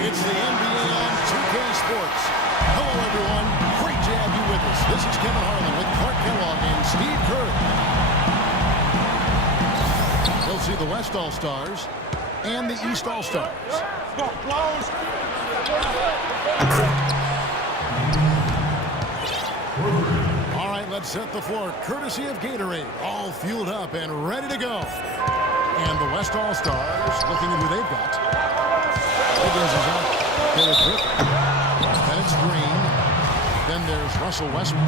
It's the NBA on 2K Sports. Hello, everyone. Great to have you with us. This is Kevin Harlan with Clark Kellogg and Steve Kerr. You'll see the West All-Stars and the East All-Stars. All right, let's set the floor. Courtesy of Gatorade. All fueled up and ready to go. And the West All-Stars looking at who they've got. Higgins is out. Then it's Green. Then there's Russell Westbrook.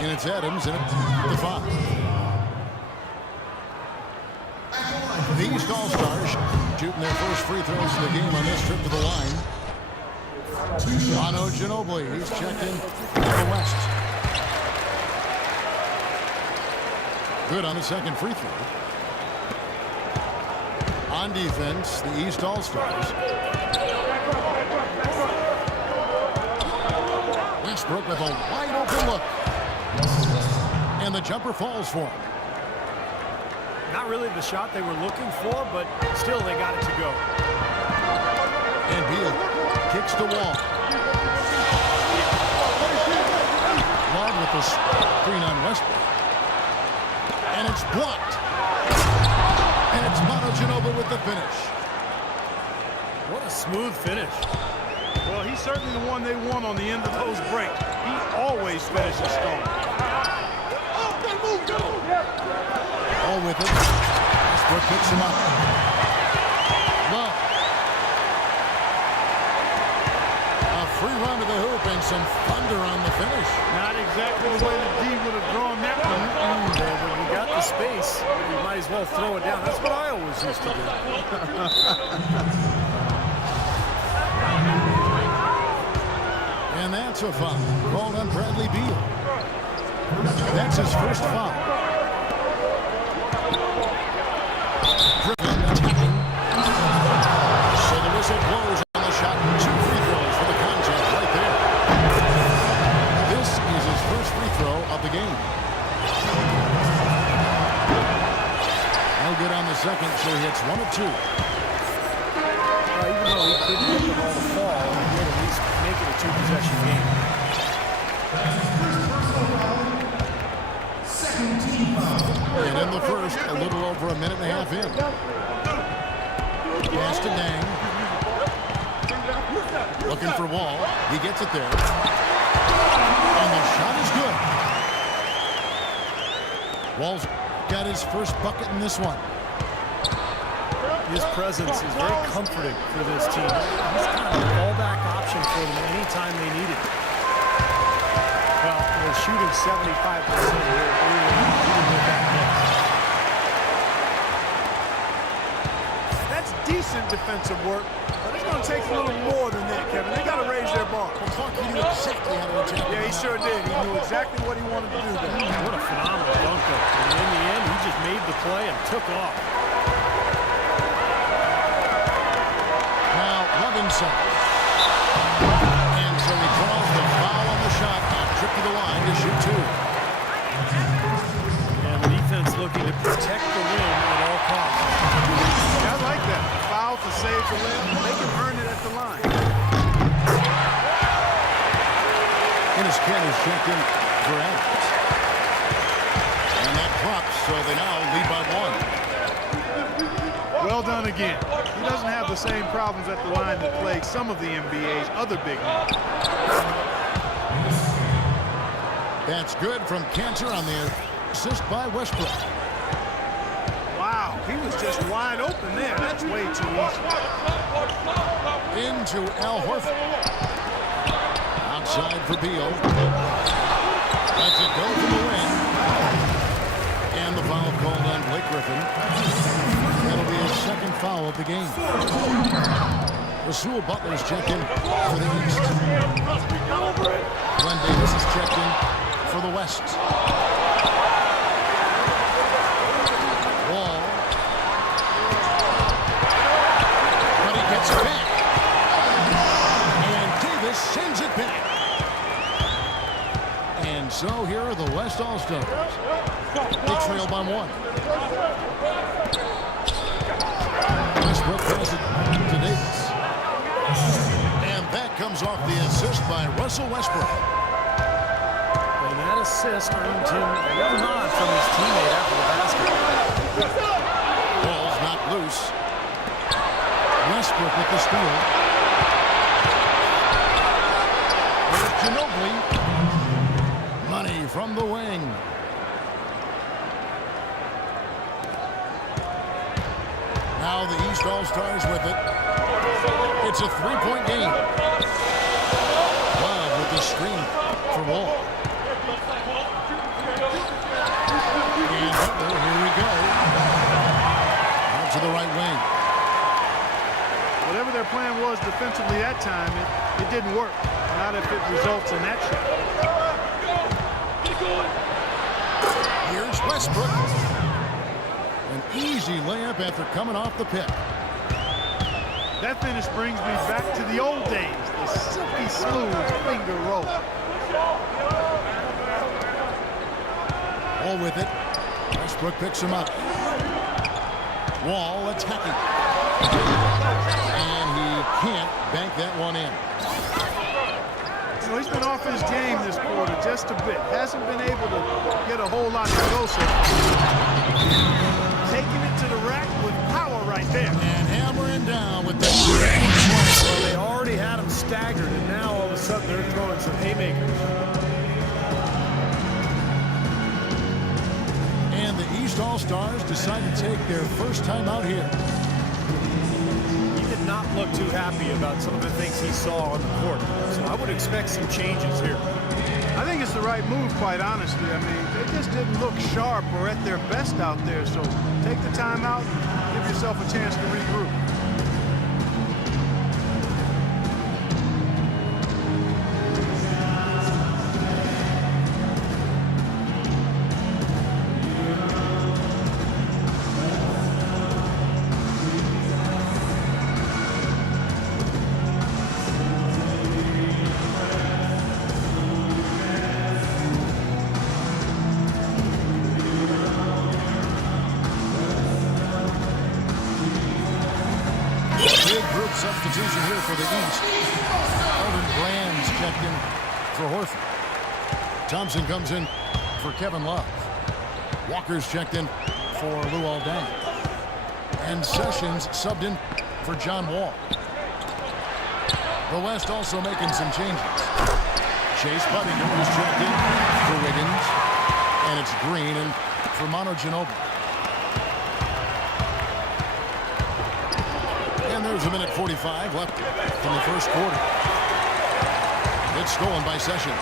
And it's Adams and it's the 5. The East All-Stars shooting their first free throws of the game on this trip to the line. Manu Ginobili, he's checked in for the West. Good on the second free throw. On defense, the East All-Stars. Westbrook with a wide open look. And the jumper falls for him. Not really the shot they were looking for, but still they got it to go. And Beal kicks the wall. Long with the screen on Westbrook. And it's blocked. And it's Manu Ginobili with the finish. What a smooth finish. Well, he's certainly the one they want on the end of those breaks. He always finishes strong. All with it. Westbrook picks him up. Love. A free run to the hoop and some thunder on the finish. Not exactly the way the D would have drawn that one. When you got the space, you might as well throw it down. That's what I always used to do. And that's a foul called on Bradley Beal. That's his first foul. Griffin attacking. So the whistle blows on the shot. 2 free throws for the contact right there. This is his first free throw of the game. No good on the second, so he hits 1 of 2. Even though he couldn't get the ball to fall, he did at least make it a 2-possession game. And in the first, a little over a minute and a half in. Pass to Dang. Looking for Wall. He gets it there. And the shot is good. Wall's got his first bucket in this one. His presence is very comforting for this team. He's kind of a fallback option for them anytime they need it. Well, they're shooting 75% here early, even with that miss. That's decent defensive work, but it's going to take a little more than that, Kevin. They got to raise their bar. He knew exactly how to attack. Yeah, he sure did. He knew exactly what he wanted to do there. What a phenomenal dunker. And in the end, he just made the play and took off. Robinson. And so he calls the foul on the shot and trip to the line to shoot 2. And the defense looking to protect the rim at all costs. Yeah, I like that. Foul to save the rim. They can earn it at the line. Dennis Ken is checked in for Adams. And that drops, so they now lead by 1. Well done again. He doesn't have the same problems at the line that plague some of the NBA's other big men. That's good from Cantor on the assist by Westbrook. Wow, he was just wide open there. That's way too easy. Into Al Horford. Outside for Beal. Lets it go from the wing. And the foul called on Blake Griffin. That'll be his second foul of the game. Rasul Butler's checked in for the East. Glenn Davis is checked in for the West. Wall. But he gets it back. And Davis sends it back. And so here are the West All-Stars. They trail by 1. Westbrook passes it to Davis. And that comes off the assist by Russell Westbrook. And that assist earned him a little nod from his teammate after the basket. Ball's not loose. Westbrook with the steal. Here's Ginobili. Money from the wing. Now the East All-Stars with it. It's a three-point game. Love with the screen for Wall. And Butler, here we go. Out to the right wing. Whatever their plan was defensively that time, it didn't work. Not if it results in that shot. Here's Westbrook. An easy layup after coming off the pick. That finish brings me back to the old days, the silky smooth finger roll. Wall with it. Westbrook picks him up. Wall attacking. And he can't bank that one in. So he's been off his game this quarter just a bit. Hasn't been able to get a whole lot to go so far. Taking it to the rack with power right there. And hammering down with the... Well, they already had him staggered, and now all of a sudden they're throwing some haymakers. And the East All-Stars decide to take their first time out here. He did not look too happy about some of the things he saw on the court. So I would expect some changes here. I think it's the right move, quite honestly. I mean, they just didn't look sharp or at their best out there. So take the time out and give yourself a chance to regroup. Substitution here for the East. Elvin Brand's checked in for Horford. Thompson comes in for Kevin Love. Walker's checked in for Luol Deng. And Sessions subbed in for John Wall. The West also making some changes. Chase Buddington is checked in for Wiggins. And it's Green in for Manu Ginobili. And there's a minute 45 left from the first quarter. It's stolen by Sessions.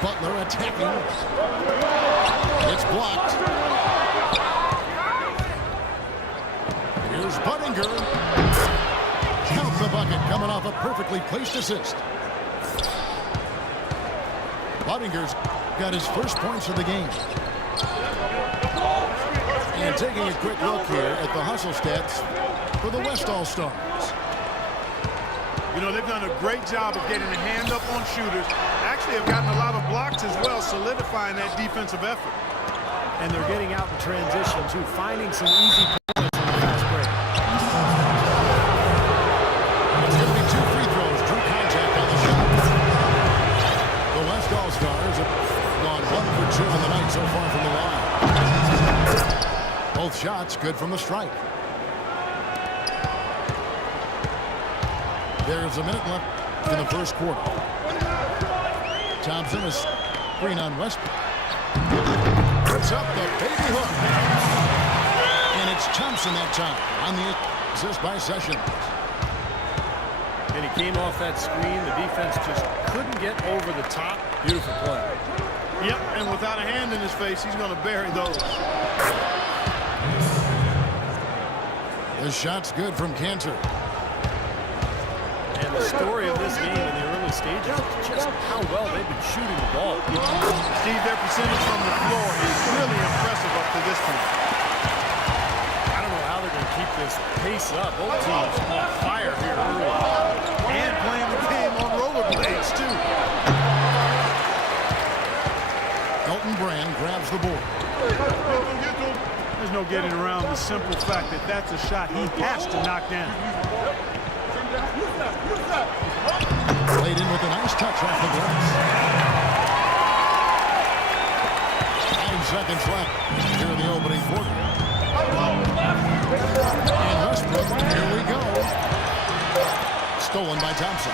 Butler attacking. It's blocked. Here's Budinger. Count the bucket coming off a perfectly placed assist. Budinger's got his first points of the game. And taking a quick look here at the hustle stats for the West All-Stars. You know, they've done a great job of getting a hand up on shooters. Actually have gotten a lot of blocks as well, solidifying that defensive effort. And they're getting out in transition, too, finding some easy points on the fast break. It's going to be 2 free throws. Drew contact on the shot. The West All-Stars have gone 1 for 2 in the night so far from the line. Both shots good from the stripe. There's a minute left in the first quarter. Thompson is screen on Westbrook. Puts up the baby hook. And it's Thompson that time on the assist by Sessions. And he came off that screen. The defense just couldn't get over the top. Beautiful play. Yep, and without a hand in his face, he's going to bury those. The shot's good from Cantor. And the story of this game in the early stages is just how well they've been shooting the ball. Steve, their percentage from the floor is really impressive up to this point. I don't know how they're going to keep this pace up. Both teams on fire here early. And playing the game on rollerblades, too. Elton Brand grabs the board. There's no getting around the simple fact that that's a shot he has to knock down. Played in with a nice touch off the glass. 9 seconds left here in the opening quarter. And Westbrook, here we go. Stolen by Thompson.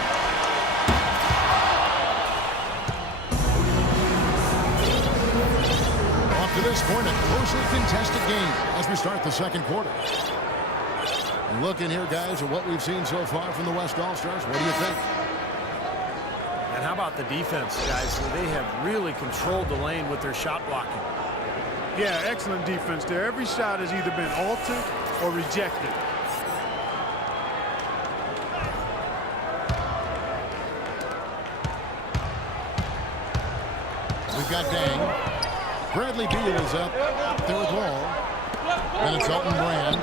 Up to this point, a closely contested game as we start the second quarter. Looking here, guys, at what we've seen so far from the West All-Stars. What do you think? And how about the defense, guys? They have really controlled the lane with their shot blocking. Yeah, excellent defense there. Every shot has either been altered or rejected. We've got Dang. Bradley Beal is up there with Wall. And it's Elton Brand.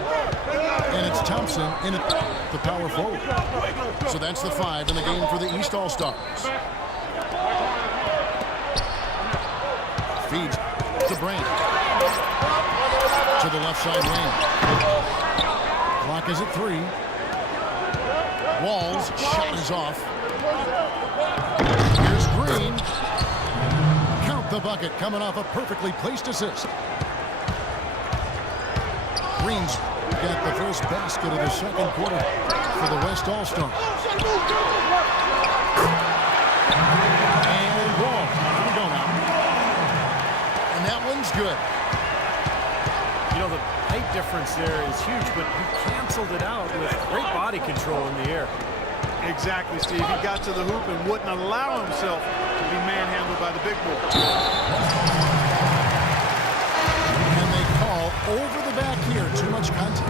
And it's Thompson in at the power forward. So that's the 5 in the game for the East All-Stars. Feeds to Brand. To the left side lane. Clock is at 3. Wall's shot is off. Here's Green. Count the bucket coming off a perfectly placed assist. Green's got the first basket of the second quarter for the West All-Stars. And Wall. Here we go now. And that one's good. You know, the height difference there is huge, but he canceled it out with great body control in the air. Exactly, Steve. He got to the hoop and wouldn't allow himself to be manhandled by the big boy. And they call over the back here. Too much contact.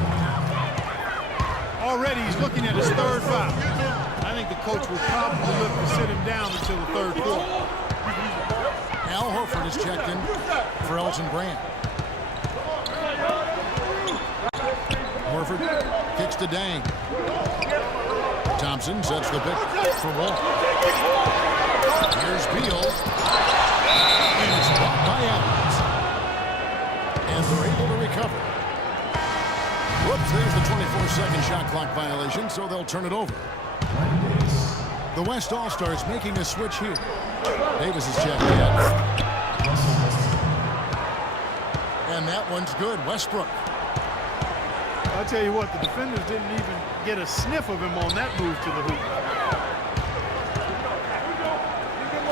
Already he's looking at his third foul. I think the coach will probably look to sit him down until the third quarter. Al Horford is checked in for Elton Brand. Horford kicks to Dang. Thompson sets the pick for Wall. Here's Beal. And it's blocked by Evans. And they're able to recover. Whoops, there's the 24-second shot clock violation, so they'll turn it over. The West All-Stars making a switch here. Davis is checked in. And that one's good. Westbrook. I'll tell you what, the defenders didn't even get a sniff of him on that move to the hoop.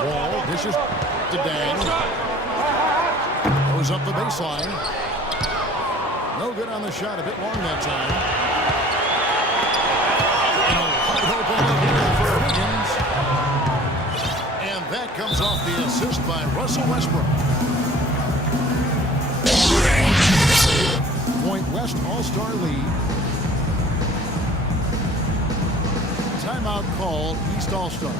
Wall dishes to Dang. Goes up the baseline. No good on the shot. A bit long that time. And a wide open here for Wiggins. And that comes off the assist by Russell Westbrook. Point West All-Star lead. Timeout called East All-Stars.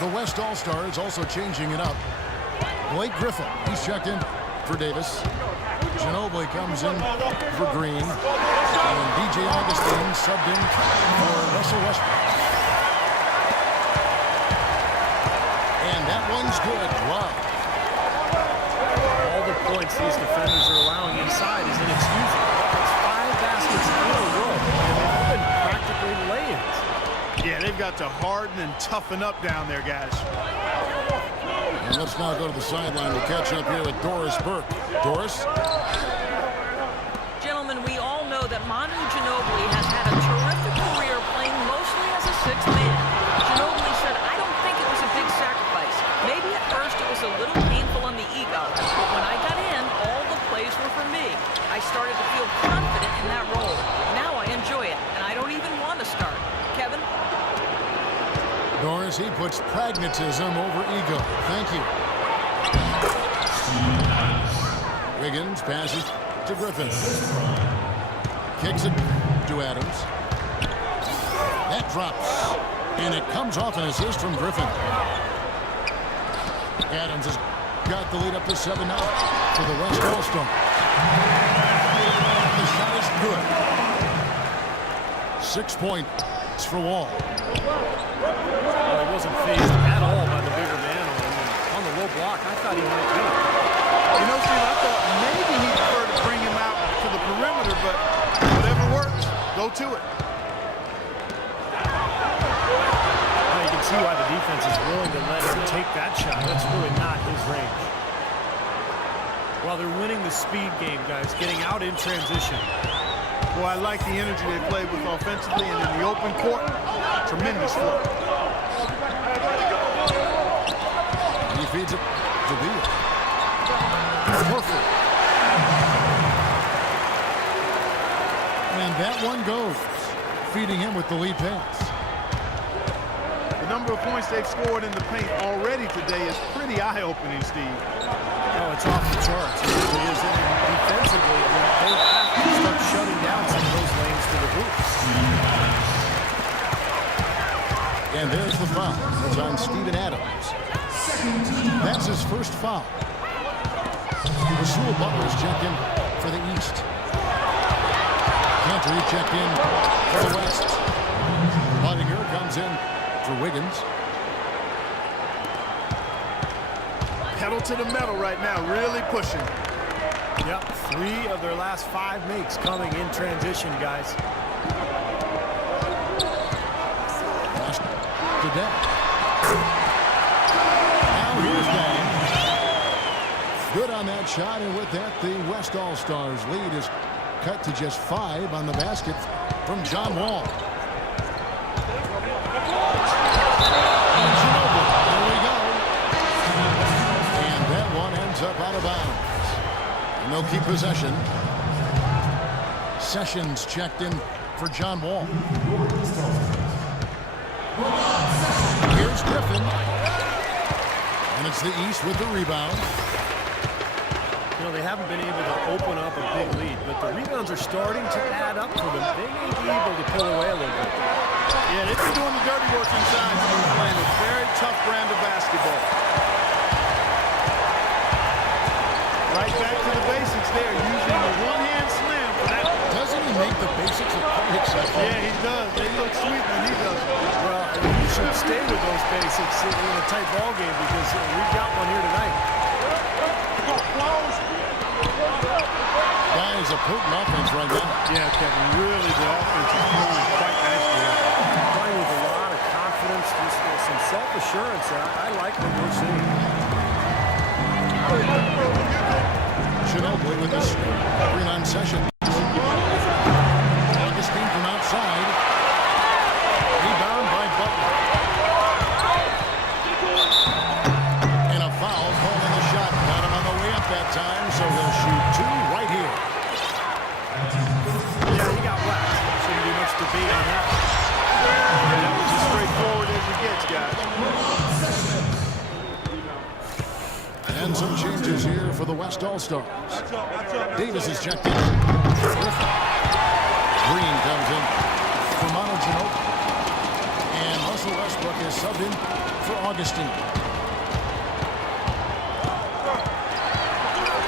The West All-Stars also changing it up. Blake Griffin, he's checked in for Davis. Ginobili comes in for Green. And DJ Augustine subbed in for Russell Westbrook. And that one's good. Wow. All the points these defenders are allowing inside is inexcusable. That's 5 baskets in a row, and they've all been practically lay-ins. Yeah, they've got to harden and toughen up down there, guys. And let's now go to the sideline. We'll catch up here with Doris Burke. Doris? Gentlemen, we all know that Manu Ginobili has had a terrific career playing mostly as a sixth man. Ginobili said, "I don't think it was a big sacrifice. as he puts pragmatism over ego. Thank you. Wiggins passes to Griffin. Kicks it to Adams. That drops. And it comes off an assist from Griffin. Adams has got the lead up to 7 now for the West All-Star. The shot is good. 6 points for Wall. Well, he wasn't phased at all by the bigger man on him. And on the low block, I thought he might be. You know, Steve, I thought maybe he'd prefer to bring him out to the perimeter, but whatever works, go to it. Well, you can see why the defense is willing to let him take that shot. That's really not his range. Well, they're winning the speed game, guys, getting out in transition. Boy, I like the energy they play with offensively, and in the open court, tremendous flow. And he feeds it to Beal. Perfect. And that one goes, feeding him with the lead pass. The number of points they've scored in the paint already today is pretty eye-opening, Steve. Oh, it's off the charts. It really is. Defensively, when both athletes start shutting down some of those lanes to the hoops. And there's the foul. It's on Steven Adams. That's his first foul. Rasul Butler's checked in for the East. Cantor checked in for the West. Budinger comes in for Wiggins. Pedal to the metal right now, really pushing. Yep, 3 of their last 5 makes coming in transition, guys. Pass to Dent. Now here's Deng. Good on that shot, and with that, the West All-Stars lead is cut to just 5 on the basket from John Wall. There we go. And that one ends up out of bounds. And they'll keep possession. Sessions checked in for John Wall. Here's Griffin. And it's the East with the rebound. You know, they haven't been able to open up a big lead, but the rebounds are starting to add up for them. They may be able to pull away a little bit. Yeah, they've been doing the dirty work inside. They've been playing a very tough brand of basketball. Right back to the basics there, using the one-hand slam for that. Doesn't he make the basics of play exceptional? Yeah, he does. They look sweet when he does it. Well, you should stay with those basics in a tight ball game because we've got one here tonight. Guys, a potent offense right now. Yeah, Kevin, really the offense is flowing quite nicely. Playing with a lot of confidence, just some self-assurance, and I like what we're seeing. Ginobili with the screen on Session. Augustine from outside. Rebound by Butler. And a foul called on the shot. Got him on the way up that time, so he'll shoot 2 right here. Yeah, he got whacked. Shouldn't be much debate on that. Yeah, that was as straightforward as it gets, guys. And some changes here for the West All-Stars. Davis is checked in. Griffin. Green comes in for Manu Ginobili. And Russell Westbrook is subbed in for Augustine.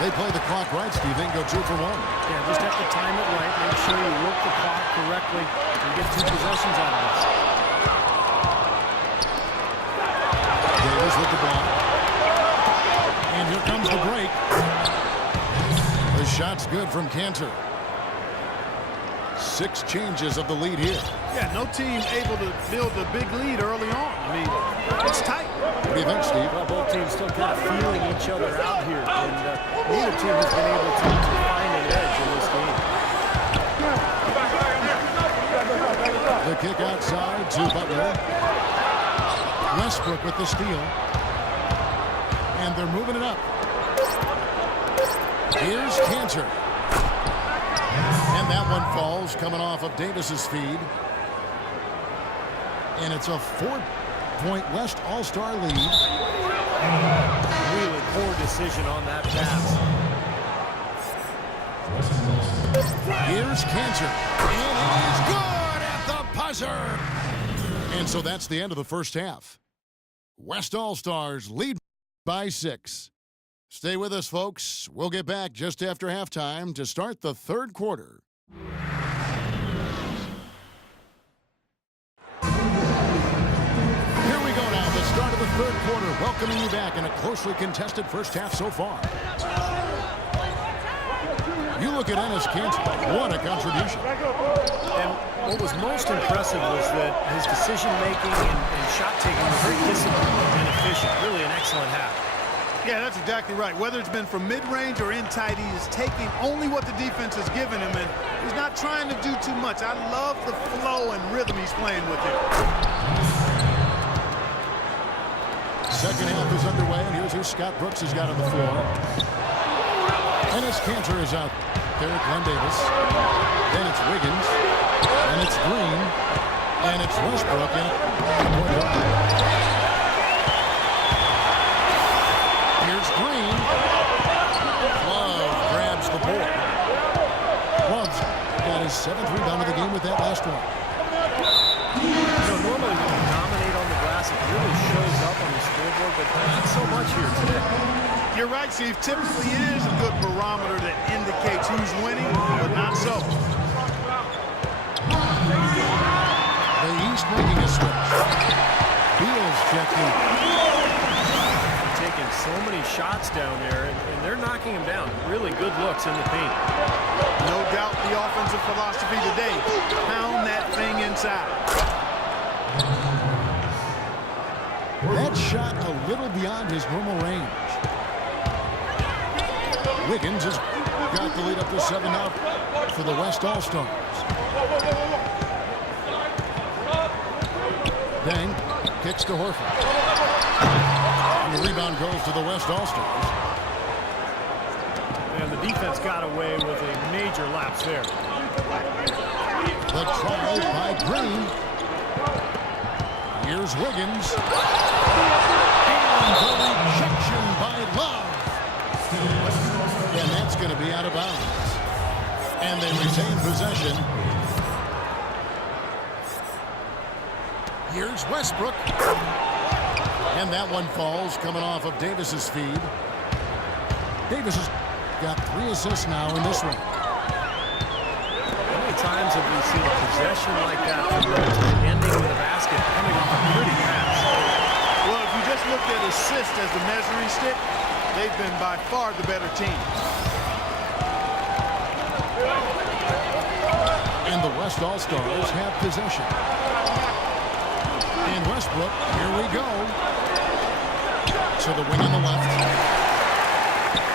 They play the clock right, Steve. They can go 2 for 1. Yeah, just have to time it right. Make sure you work the clock correctly and get 2 possessions out of this. Davis with the ball. And here comes the break. The shot's good from Cantor. 6 changes of the lead here. Yeah, no team able to build a big lead early on. I mean, it's tight. What do you think, Steve? Well, both teams still kind of feeling each other out here, and neither team has been able to find an edge in this game. The kick outside to Butler. Westbrook with the steal. And they're moving it up. Here's Cantor. And that one falls coming off of Davis's feed. And it's a 4 8-point West All-Star lead. Really poor decision on that pass. Here's Cantor. And he's good at the buzzer. And so that's the end of the first half. West All-Stars lead by 6. Stay with us, folks. We'll get back just after halftime to start the third quarter. Here we go now, the start of the third quarter, welcoming you back in a closely contested first half so far. You look at Enes Kanter, what a contribution. And what was most impressive was that his decision-making and shot-taking was very disciplined and efficient. Really an excellent half. Yeah, that's exactly right. Whether it's been from mid-range or in tight, he is taking only what the defense has given him, and he's not trying to do too much. I love the flow and rhythm he's playing with it. Second half is underway, and here's who Scott Brooks has got on the floor. Enes Kanter is out there, Glenn Davis. Then it's Wiggins, and it's Green, and it's Westbrook, and here's Green. Love grabs the board. Love's got his 7th rebound of the game with that last one. You know, normally when you dominate on the glass, it really shows up on the scoreboard, but not so much here today. You're right, Steve. Typically, it is a good barometer that indicates who's winning, but not so. The East making a switch. Beal's checked in. Taking so many shots down there, and they're knocking him down. Really good looks in the paint. No doubt the offensive philosophy today, pound that thing inside. That shot a little beyond his normal range. Wiggins has got the lead up to 7 now for the West All-Stars. Dang kicks to Horford. And the rebound goes to the West All-Stars. And the defense got away with a major lapse there. The try by Green. Here's Wiggins. And the rejection by Love. And that's going to be out of bounds. And they retain possession. Here's Westbrook. And that one falls coming off of Davis's feed. Davis has got 3 assists now in this one. How many times have we seen a possession like that ending with a basket coming off a pretty pass? Well, if you just looked at assists as the measuring stick, they've been by far the better team. And the West All-Stars have possession. And Westbrook, here we go. To the wing on the left.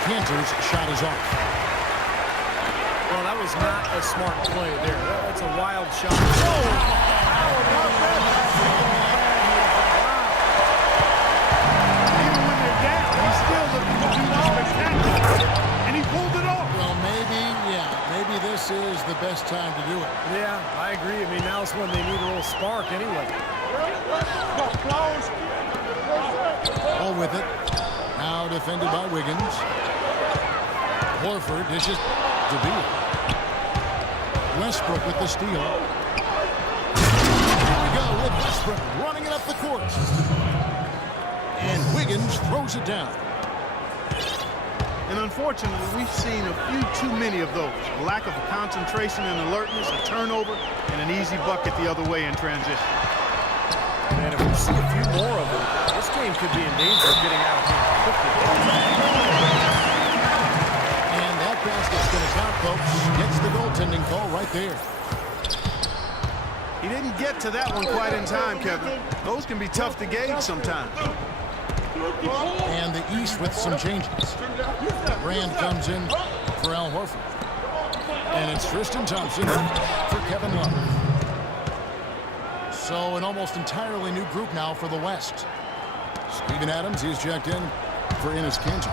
Kanter's shot is off. Well, that was not a smart play there. That's a wild shot. Even when they're down, he's still looking to do the spectacular. And he pulled it off. Well, maybe this is the best time to do it. Yeah, I agree. I mean, now's when they need a little spark anyway. All with it. Now defended by Wiggins. Horford dishes to Beal. Westbrook with the steal. Here we go with Westbrook running it up the court. And Wiggins throws it down. And unfortunately, we've seen a few too many of those. A lack of concentration and alertness, a turnover, and an easy bucket the other way in transition. And if we see a few more of them, this game could be in danger of getting out of hand quickly. And that basket's going to count, folks. Gets the goaltending call right there. He didn't get to that one quite in time, Kevin. Those can be tough to gauge sometimes. And the East with some changes. Brand comes in for Al Horford. And it's Tristan Thompson for Kevin Love. So an almost entirely new group now for the West. Steven Adams, he's checked in for Enes Kanter.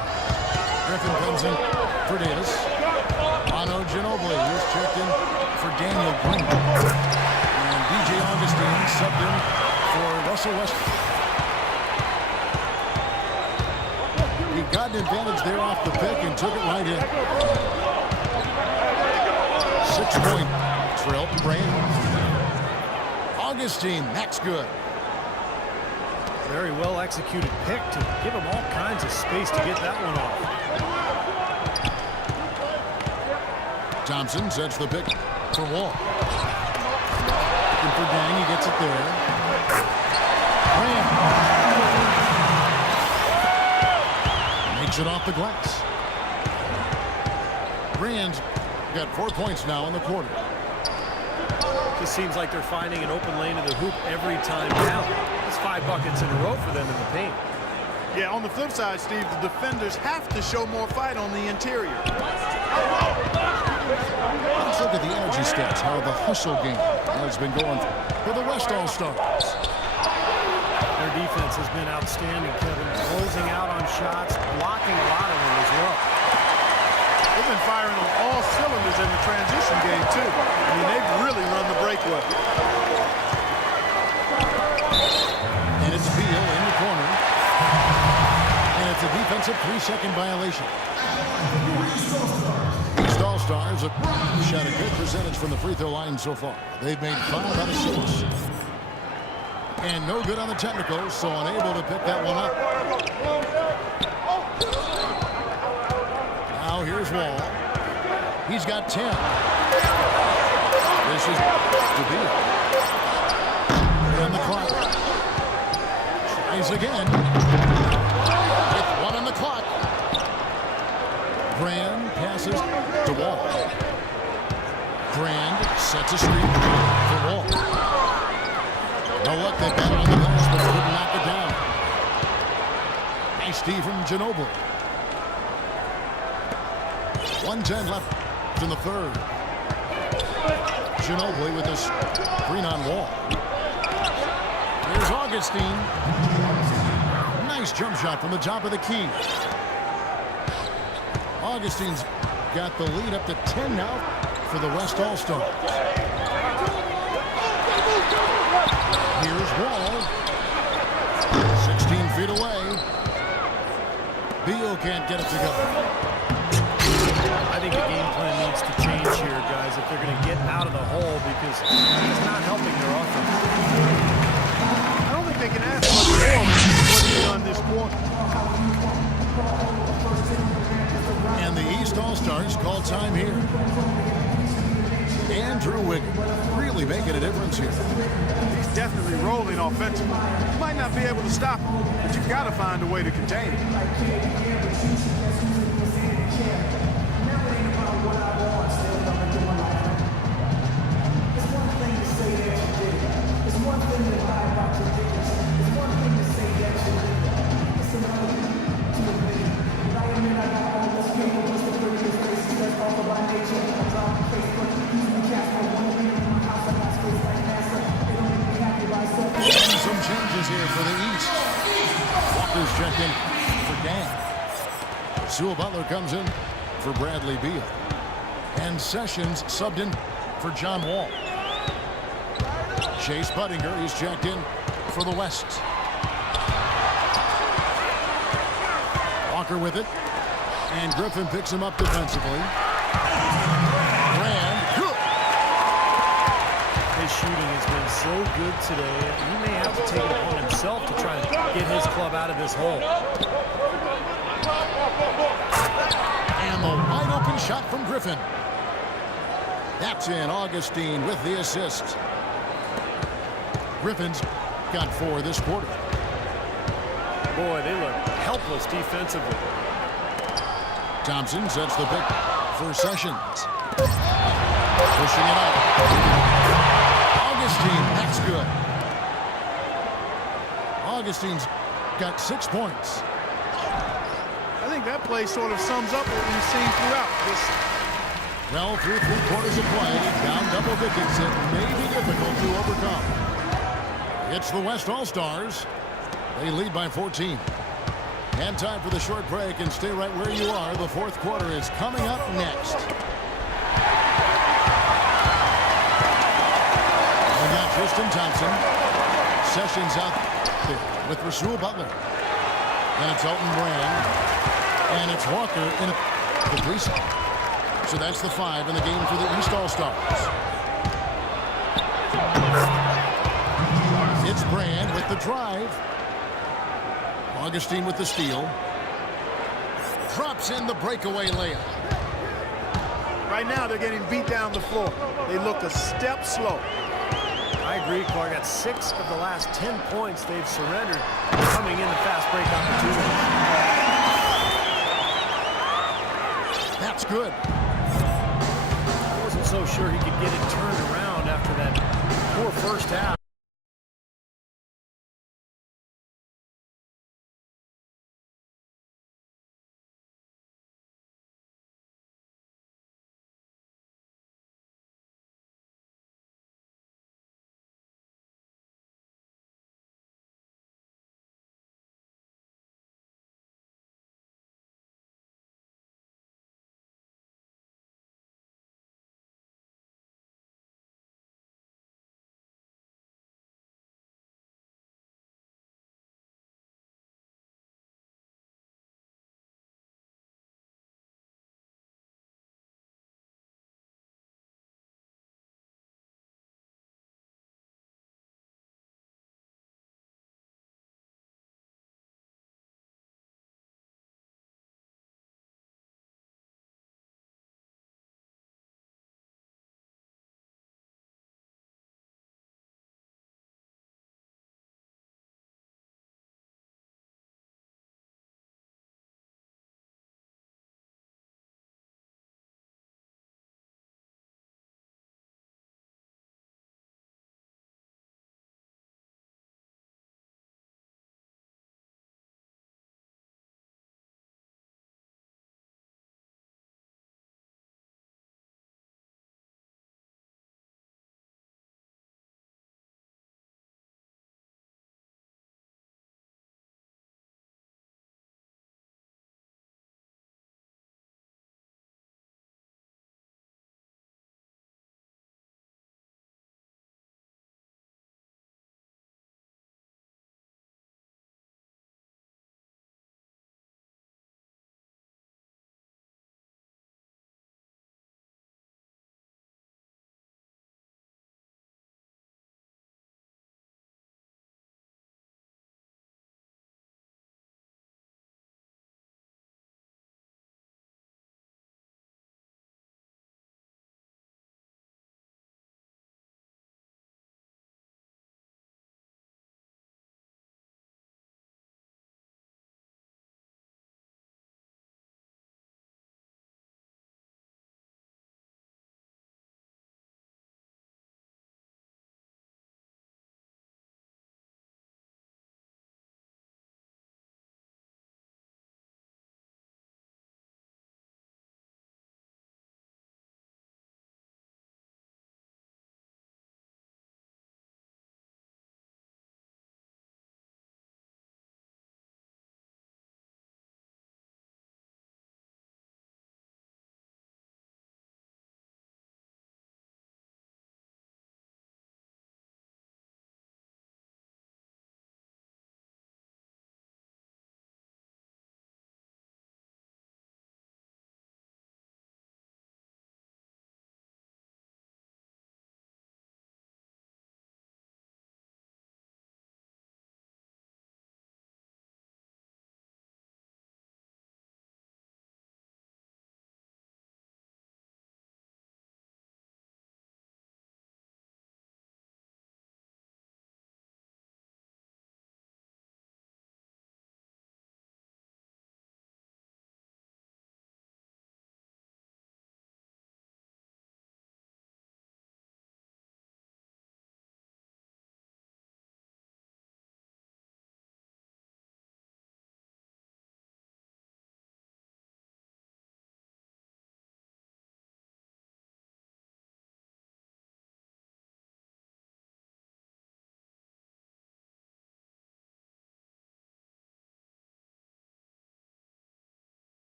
Griffin comes in for Davis. Ano Ginobili, he's checked in for Daniel Green. And DJ Augustine subbed in for Russell Westbrook. advantage there off the pick and took it right in. 6-point trail to Brand. Augustine, that's good. Very well executed pick to give him all kinds of space to get that one off. Thompson sets the pick for Wall. Looking for Dang, he gets it there. Brand makes it off the glass. Brand's got 4 points now in the quarter. Just seems like they're finding an open lane to the hoop every time down. It's 5 buckets in a row for them in the paint. Yeah, on the flip side, Steve, the defenders have to show more fight on the interior. Let's look at the energy stats, how the hustle game has been going for the West All-Stars. Their defense has been outstanding, Kevin. Closing out on shots, blocking a lot of them as well. They've been firing on all cylinders in the transition game, too. I mean, they've really run the break well. And it's Beal in the corner. And it's a defensive 3-second violation. East All-Stars have shot a good percentage from the free throw line so far. They've made 5 out of 6. And no good on the technicals, so unable to pick that one up. Now here's Wall. He's got 10. This is to Beal. And the clock. Tries again. With 1 on the clock. Brand passes to Wall. Brand sets a screen for Wall. No luck, they got it on the glass, but couldn't knock it down. Nice D from Ginobili. 1:10 left in the third. Ginobili with this screen on Wall. Here's Augustine. Nice jump shot from the top of the key. Augustine's got the lead up to 10 now for the West All-Stars. Here's Wall. 16 feet away. Beal can't get it to go. I think the game plan needs to change here, guys, if they're going to get out of the hole, because he's not helping their offense. I don't think they can ask much more what he's done this quarter. And the East All-Stars call time here. Andrew Wiggins really making a difference here. He's definitely rolling offensively. You might not be able to stop him, but you've got to find a way to contain him. Some changes here for the East. Walker's checked in for Dan. Sewell Butler comes in for Bradley Beal. And Sessions subbed in for John Wall. Chase Budinger is checked in for the West. Walker with it. And Griffin picks him up defensively. Brand, good. His shooting has been so good today. He may have to take it upon himself to try and get his club out of this hole. And the wide open shot from Griffin. That's in. Augustine with the assist. Griffin's got 4 this quarter. Boy, they look helpless defensively. Thompson sets the pick for Sessions. Pushing it up. Augustine, that's good. Augustine's got 6 points. I think that play sort of sums up what we've seen throughout this. Well, through 3 quarters of play, down double digits, it may be difficult to overcome. It's the West All-Stars. They lead by 14. And time for the short break, and stay right where you are. The 4th quarter is coming up next. We got Tristan Thompson. Sessions out there with Rasul Butler. And it's Elton Brand. And it's Walker in the 3 spot. So that's the 5 in the game for the East All-Stars. It's Brand with the drive. Augustine with the steal. Drops in the breakaway layup. Right now, they're getting beat down the floor. They look a step slow. I agree, Clark. At 6 of the last 10 points they've surrendered coming into fast break opportunities. That's good. I wasn't so sure he could get it turned around after that poor first half.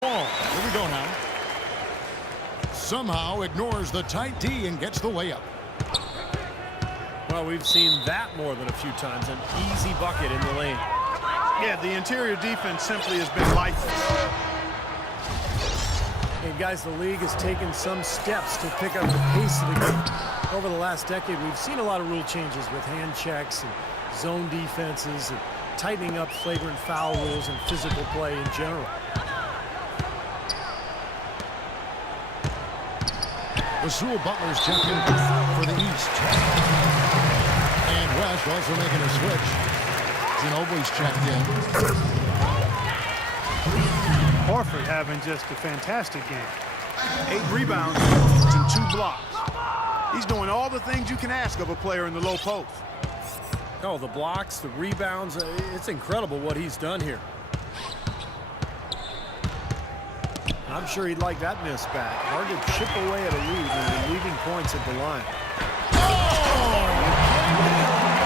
Ball. Here we go now. Somehow ignores the tight D and gets the layup. Well, we've seen that more than a few times. An easy bucket in the lane. Yeah, the interior defense simply has been lifeless. And guys, the league has taken some steps to pick up the pace of the game. Over the last decade, we've seen a lot of rule changes with hand checks and zone defenses and tightening up flagrant foul rules and physical play in general. Rasul Butler's checked in for the East. And West also making a switch. Ginobili's checked in. Horford having just a fantastic game. 8 rebounds and 2 blocks. He's doing all the things you can ask of a player in the low post. Oh, the blocks, the rebounds, it's incredible what he's done here. I'm sure he'd like that miss back. Hard to chip away at a lead when you're leaving points at the line.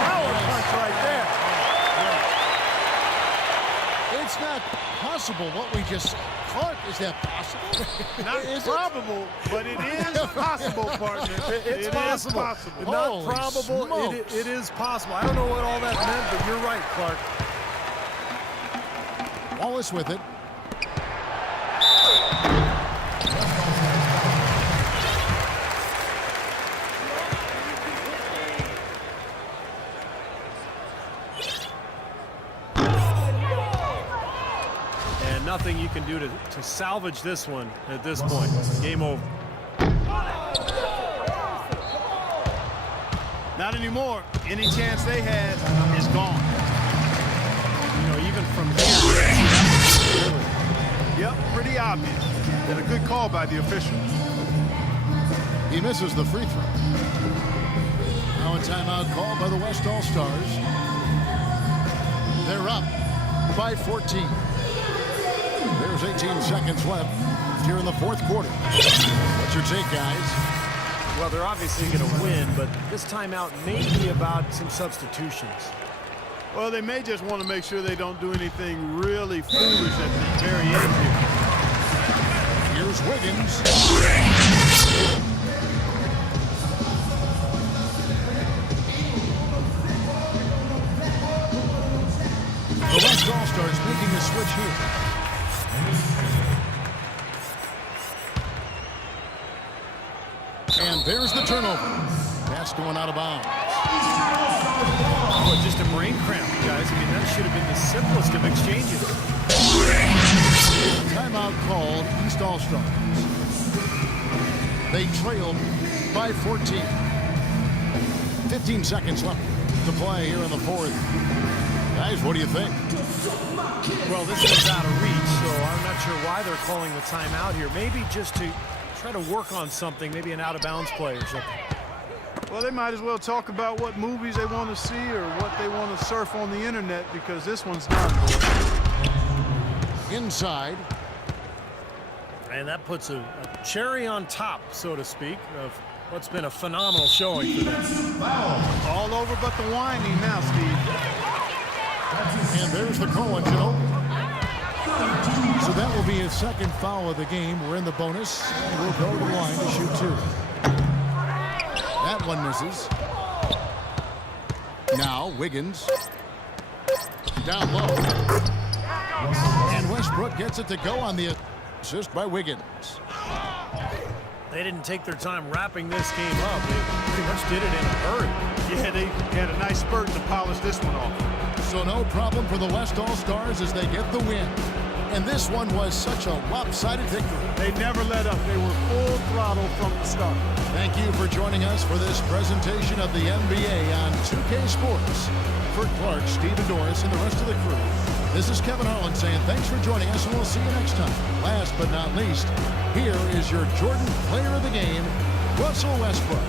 Power punch right there. It's not possible what we just saw. Clark, is that possible? Not probable, but it is possible, partner. It's possible. Not Holy probable. smokes. It is possible. I don't know what all that meant, but you're right, Clark. Wallace with it. Nothing you can do to salvage this one at this point. Game over. Not anymore. Any chance they had is gone. You know, even from here. Yep, pretty obvious. And a good call by the official. He misses the free throw. Now a timeout called by the West All-Stars. They're up by 14. There's 18 seconds left here in the fourth quarter. What's your take, guys? Well, they're obviously going to win, but this timeout may be about some substitutions. Well, they may just want to make sure they don't do anything really foolish at the very end here. Here's Wiggins. The West All-Stars making a switch here. And there's the turnover. That's going out of bounds. Boy, just a brain cramp, guys. I mean, that should have been the simplest of exchanges. Timeout called East All-Stars. They trailed by 14. 15 seconds left to play here in the fourth. Guys, what do you think? Well, this is out of reach, so I'm not sure why they're calling the timeout here. Maybe just to try to work on something, maybe an out-of-bounds play or something. Well, they might as well talk about what movies they want to see or what they want to surf on the internet, because this one's done. Inside. And that puts a cherry on top, so to speak, of what's been a phenomenal showing for them. All over but the whining now, Steve. And there's the call on Ginobili. So that will be his second foul of the game. We're in the bonus, and we'll go to the line to shoot 2. That one misses. Now Wiggins. Down low. And Westbrook gets it to go on the assist by Wiggins. They didn't take their time wrapping this game up. They pretty much did it in a hurry. Yeah, they had a nice spurt to polish this one off. So no problem for the West All-Stars as they get the win. And this one was such a lopsided victory. They never let up. They were full throttle from the start. Thank you for joining us for this presentation of the NBA on 2K Sports. For Clark, Steve Doris, and the rest of the crew, this is Kevin Harlan saying thanks for joining us, and we'll see you next time. Last but not least, here is your Jordan Player of the Game, Russell Westbrook.